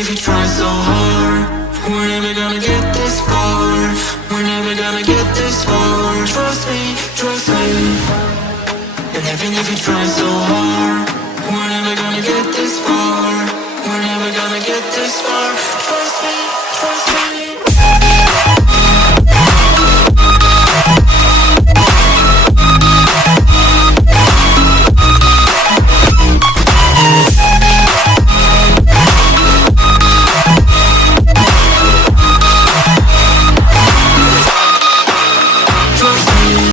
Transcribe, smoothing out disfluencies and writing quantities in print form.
if you try so hard, we're never gonna get this far. We're never gonna get this far. Trust me, trust me. And even if you try so hard,